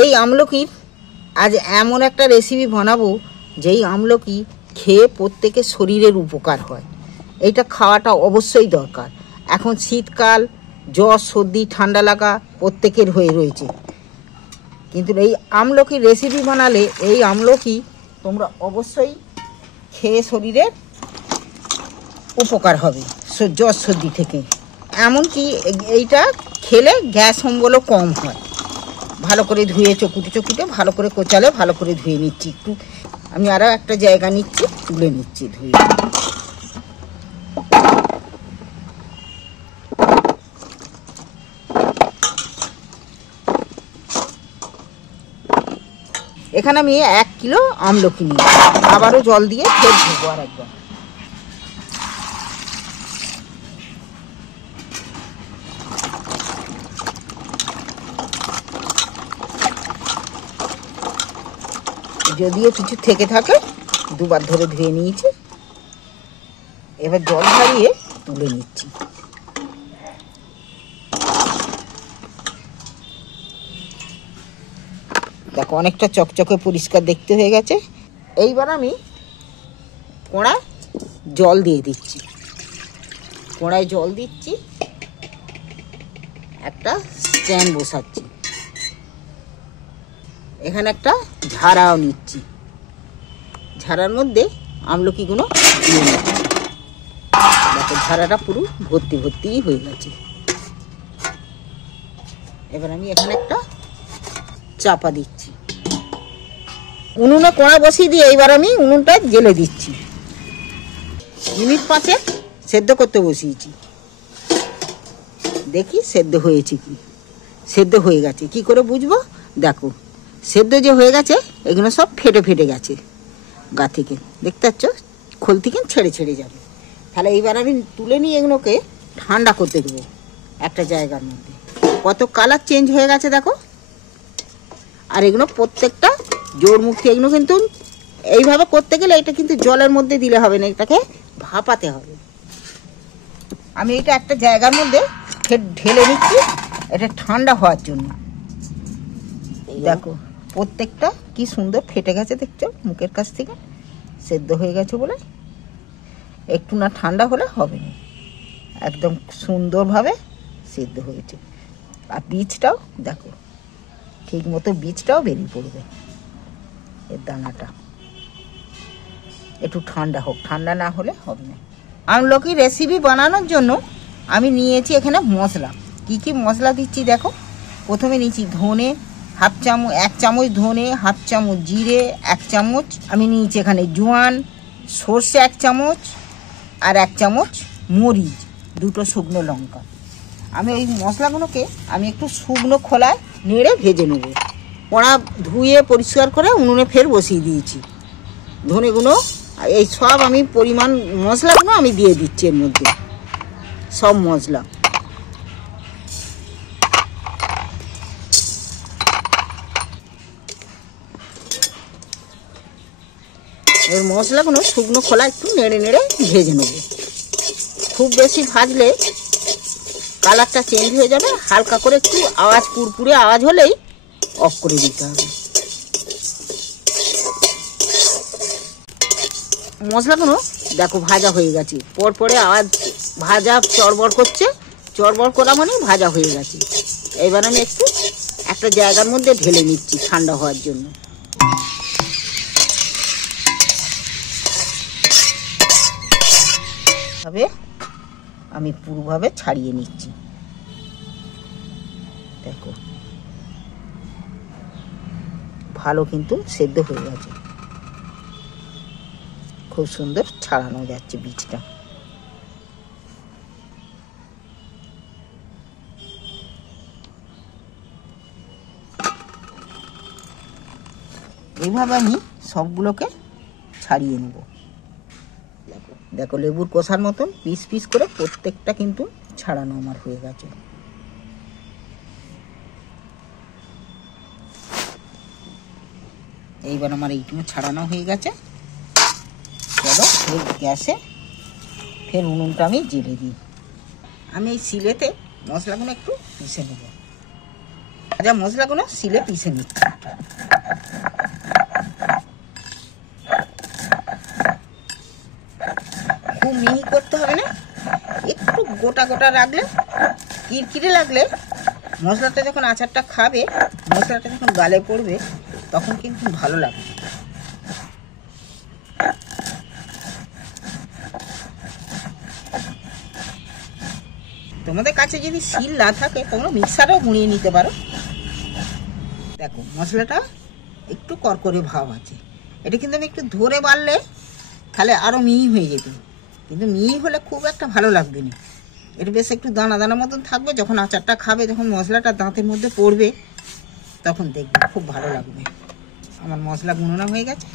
এই আমলকির আজ এমন একটা রেসিপি বানাবো যেই আমলকি খেয়ে প্রত্যেকের শরীরের উপকার হয়। এইটা খাওয়াটা অবশ্যই দরকার। এখন শীতকাল, জ্বর সর্দি ঠান্ডা লাগা প্রত্যেকের হয়ে রয়েছে, কিন্তু এই আমলকির রেসিপি বানালে এই আমলকি তোমরা অবশ্যই খেয়ে শরীরের উপকার হবে জ্বর সর্দি থেকে। এমনকি এইটা খেলে গ্যাস অম্বলও কম হয়। ভালো করে ধুয়ে চকুটে ভালো করে কোচালে ভালো করে ধুয়ে নিচ্ছি। একটু আমি আরও একটা জায়গা নিচ্ছি, তুলে নিচ্ছি ধুয়ে। এখানে আমি 1 কিলো আমলকি নিই, আবারও জল দিয়ে ফের ধুবো আর একবার। যদিও কিছু থেকে থাকে, দুবার ধরে ধুয়ে নিয়েছি। এবার জল ঝরিয়ে তুলে নিচ্ছি। দেখো অনেকটা চকচকে পরিষ্কার দেখতে হয়ে গেছে। এইবার আমি কড়ায় জল দিয়ে দিচ্ছি। কড়ায় জল দিচ্ছি, একটা স্ট্যান্ড বসাচ্ছি। এখানে একটা ঝাড়াও নিচ্ছি, ঝাড়ার মধ্যে আমলকিগুলো দিয়ে নিচ্ছি। দেখো ঝাড়াটা পুরো ভর্তি ভর্তিই হয়ে গেছে। এবার আমি এখানে একটা চাপা দিচ্ছি। উনুনে কড়া বসিয়ে দিয়ে এইবার আমি উনুনটা জ্বেলে দিচ্ছি। মিনিট 5 সেদ্ধ করতে বসিয়েছি। দেখি সেদ্ধ হয়েছে কি। সেদ্ধ হয়ে গেছে। কি করে বুঝবো? দেখো সেদ্ধ যে হয়ে গেছে, এগুলো সব ফেটে ফেটে গেছে গা থেকে, দেখতে পাচ্ছ? খোল থেকে ছেড়ে ছেড়ে যাবে। তাহলে এইবার আমি তুলে নিয়ে এগুলোকে ঠান্ডা করতে দেবো একটা জায়গার মধ্যে। কত কালার চেঞ্জ হয়ে গেছে দেখো। আর এগুলো প্রত্যেকটা জোর মুক্তি। এগুলো কিন্তু এইভাবে করতে গেলে এটা কিন্তু জলের মধ্যে দিলে হবে না, এটাকে ভাপাতে হবে। আমি এটা একটা জায়গার মধ্যে ঢেলে নিচ্ছি, এটা ঠান্ডা হওয়ার জন্য। দেখো প্রত্যেকটা কি সুন্দর ফেটে গেছে, দেখছো? মুখের কাছ থেকে সেদ্ধ হয়ে গেছে বলে। একটু না ঠান্ডা হলে হবে না, একদম সুন্দরভাবে সেদ্ধ হয়েছে। আর বীজটাও দেখো ঠিক মতো বীজটাও বেরিয়ে পড়বে। এর দানাটা একটু ঠান্ডা হোক, ঠান্ডা না হলে হবে না। আমলকি রেসিপি বানানোর জন্য আমি নিয়েছি এখানে মশলা। কি কি মশলা দিচ্ছি দেখো। প্রথমে নিচ্ছি ধনে 1 চামচ ধনে, 1/2 চামচ জিরে, 1 চামচ আমি নিয়েছি এখানে জোয়ান, সর্ষে 1 চামচ, আর 1 চামচ মরিচ, 2টো শুকনো লঙ্কা। আমি ওই মশলাগুলোকে আমি একটু শুকনো খোলায় নেড়ে ভেজে নেব। কড়া ধুয়ে পরিষ্কার করে উনুনে ফের বসিয়ে দিয়েছি। ধনেগুলো এই সব আমি পরিমাণ মশলাগুলো আমি দিয়ে দিচ্ছি এর মধ্যে, সব মশলা। এর মশলাগুলো শুকনো খোলা একটু নেড়ে নেড়ে ভেজে নেব। খুব বেশি ভাজলে কালারটা চেঞ্জ হয়ে যাবে। হালকা করে একটু আওয়াজ, কুরকুরে আওয়াজ হলেই অফ করে দিতে হবে। মশলাগুলো দেখো ভাজা হয়ে গেছে, পরপরে আওয়াজ ভাজা চড়বড় করছে। চড়বড় করা মানে ভাজা হয়ে গেছে। এবার আমি একটু একটা জায়গার মধ্যে ঢেলে নিচ্ছি ঠান্ডা হওয়ার জন্য। ভাবে আমি পুরোভাবে ছাড়িয়ে নিচ্ছি। দেখো ভালো কিন্তু সেদ্ধ হয়ে গেছে, খুব সুন্দর ছাড়ানো যাচ্ছে বীজটা। এইভাবে আমি সবগুলোকে ছাড়িয়ে নেব। দেখো লেবুর কষার মতন পিস পিস করে প্রত্যেকটা কিন্তু ছাড়ানো আমার হয়ে গেছে। এইবার আমার এইটুকু ছাড়ানো হয়ে গেছে। চলো ফের গ্যাসে ফের উনুনটা আমি জ্বেলে দিই। আমি এই শিলেতে মশলাগুলো একটু পিষে নেব। ভাজা মশলাগুলো শিলে পিষে নিচ্ছি। খুব মিহি করতে হবে না, একটু গোটা গোটা রাখলে, কিরকিরে লাগলে মশলাটা যখন আচারটা খাবে, মশলাটা যখন গালে পড়বে তখন কিন্তু ভালো লাগবে। তোমাদের কাছে যদি শিল না থাকে তোমরা মিক্সারেও গুঁড়িয়ে নিতে পারো। দেখো মশলাটা একটু করকরে ভাব আছে, এটা কিন্তু আমি একটু ধরে বাড়লে তাহলে আরও মিহি হয়ে যেত, কিন্তু মিহি হলে খুব একটা ভালো লাগবে না। এটা বেশ একটু দানা দানা মতন থাকবে, যখন আচারটা খাবে, যখন মশলাটা দাঁতের মধ্যে পড়বে তখন দেখবে খুব ভালো লাগবে। আমার মশলা গুঁড়োনো হয়ে গেছে,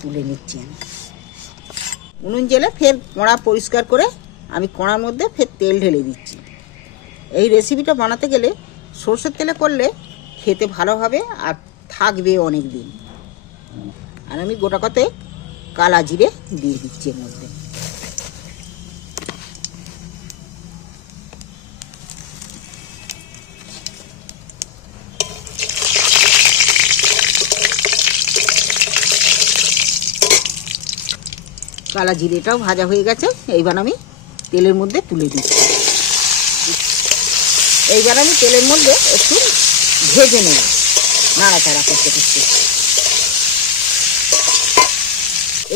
তুলে নিচ্ছি আমি। উনুন জেলে ফের কড়া পরিষ্কার করে আমি কড়ার মধ্যে ফের তেল ঢেলে দিচ্ছি। এই রেসিপিটা বানাতে গেলে সরষের তেলে করলে খেতে ভালো হবে আর থাকবে অনেক দিন। আর আমি গোটা কতে কালা জিরে দিয়ে দিচ্ছি এর মধ্যে। কালা জিরেটাও ভাজা হয়ে গেছে, এইবার আমি তেলের মধ্যে তুলে দিচ্ছি। এইবার আমি তেলের মধ্যে একটু ভেজে নেব, নাড়াচাড়া করতে করতে।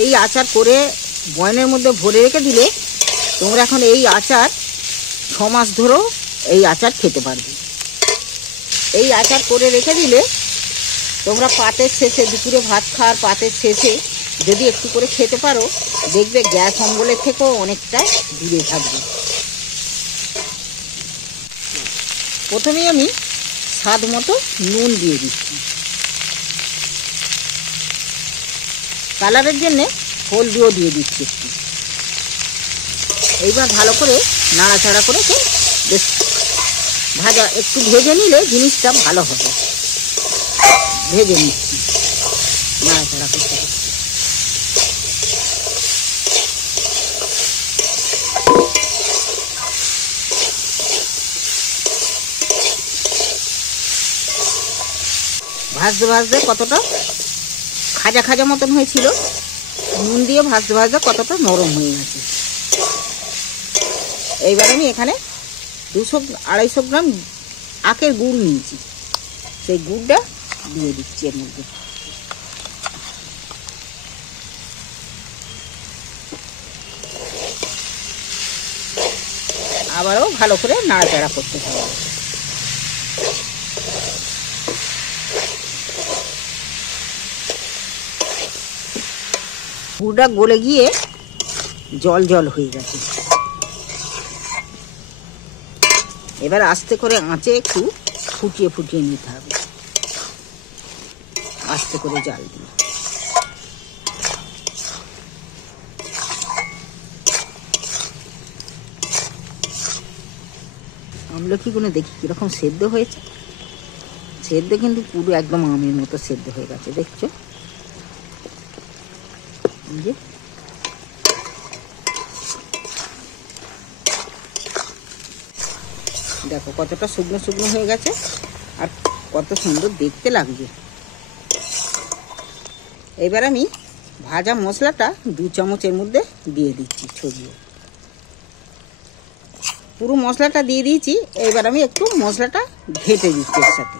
এই আচার করে বয়নের মধ্যে ভরে রেখে দিলে তোমরা এখন এই আচার 6 মাস ধরেও এই আচার খেতে পারবে। এই আচার করে রেখে দিলে তোমরা পাতের শেষে, দুপুরে ভাত খাওয়ার পাতের শেষে যদি একটু করে খেতে পারো, দেখবে গ্যাস অম্বলের থেকেও অনেকটা দূরে থাকবে। প্রথমেই আমি স্বাদ মতো নুন দিয়ে দিচ্ছি, কালারের জন্যে হলদিও দিয়ে দিচ্ছি একটু। এইবার ভালো করে নাড়াচাড়া করে বেশ ভাজা, একটু ভেজে নিলে জিনিসটা ভালো হবে। ভেজে নিচ্ছি নাড়াচাড়া করতে। ভাজতে ভাজতে কতটা খাজা খাজা মতন হয়েছিল, নুন দিয়ে ভাজতে ভাজতে কতটা নরম হয়ে গেছে। এইবার আমি এখানে 200-250 গ্রাম আখের গুড় নিয়েছি, সেই গুড়টা দিয়ে দিচ্ছি এর মধ্যে। আবারও ভালো করে নাড়াচাড়া করতে হবে। গুড়টা গলে গিয়ে জল জল হয়ে গেছে। এবার আস্তে করে আঁচে একটু ফুটিয়ে ফুটিয়ে নিতে হবে, আস্তে করে জাল দিয়ে। আমলকিগুলো দেখি কিরকম সেদ্ধ হয়েছে। সেদ্ধ কিন্তু পুরো একদম আমের মতো সেদ্ধ হয়ে গেছে, দেখছো? দেখো কতটা শুকনো শুকনো হয়ে গেছে আর কত সুন্দর দেখতে লাগছে। এবার আমি ভাজা মশলাটা 2 চামচের মধ্যে দিয়ে দিচ্ছি ছড়িয়ে। পুরো মশলাটা দিয়ে দিয়েছি। এবার আমি একটু মশলাটা ঘেটে দিচ্ছি এর সাথে।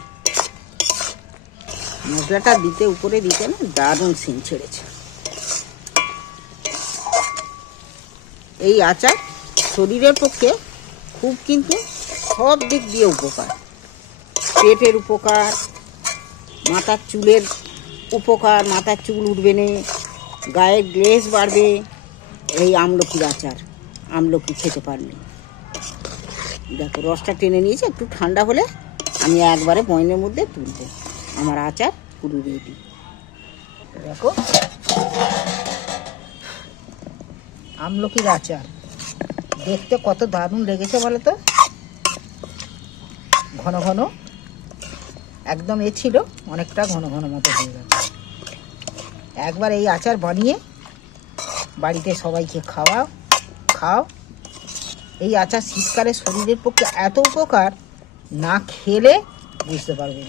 মশলাটা দিতে উপরে দিতে না দারুণ সেন্ট ছেড়েছে। এই আচার শরীরের পক্ষে খুব কিন্তু সব দিক দিয়ে উপকার। পেটের উপকার, মাথার চুলের উপকার, মাথার চুল উঠবে না, গায়ের গ্লেজ বাড়বে। এই আমলকির আচার, আমলকি খেতে পারলে। দেখো রসটা টেনে নিয়েছে, একটু ঠান্ডা হলে আমি একবারে বয়নের মধ্যে তুলবো। আমার আচার পুরো রেডি। দেখো আমলকির আচার দেখতে কত দারুণ লেগেছে বলো তো। ঘন ঘন একদম ছিল, অনেকটা ঘন ঘন মতো হয়ে গেছে। একবার এই আচার বানিয়ে বাড়িতে সবাইকে খাও। এই আচার শীতকালে শরীরের পক্ষে এত উপকার, না খেলে বুঝতে পারবেন।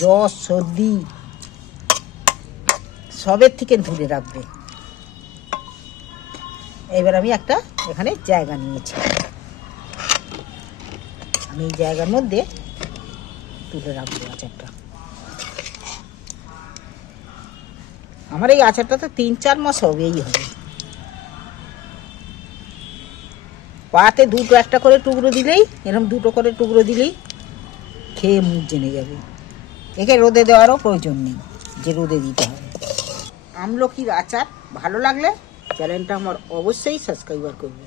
জ্বর সর্দি সবের থেকে দূরে রাখবে। এবার আমি একটা এখানে জায়গা নিয়েছি, আমি এই জায়গার মধ্যে তুলে রাখবো আচারটা। আমার এই আচারটা তো 3-4 মাস হবেই হবে। পাতে দুটো একটা করে টুকরো দিলেই, এরকম দুটো করে টুকরো দিলেই খেয়ে মুখ জেনে যাবে। একে রোদে দেওয়ারও প্রয়োজন নেই যে রোদে দিতে হবে। আমলকির আচার ভালো লাগলে চ্যানেলটা আমার অবশ্যই সাবস্ক্রাইবার করবে।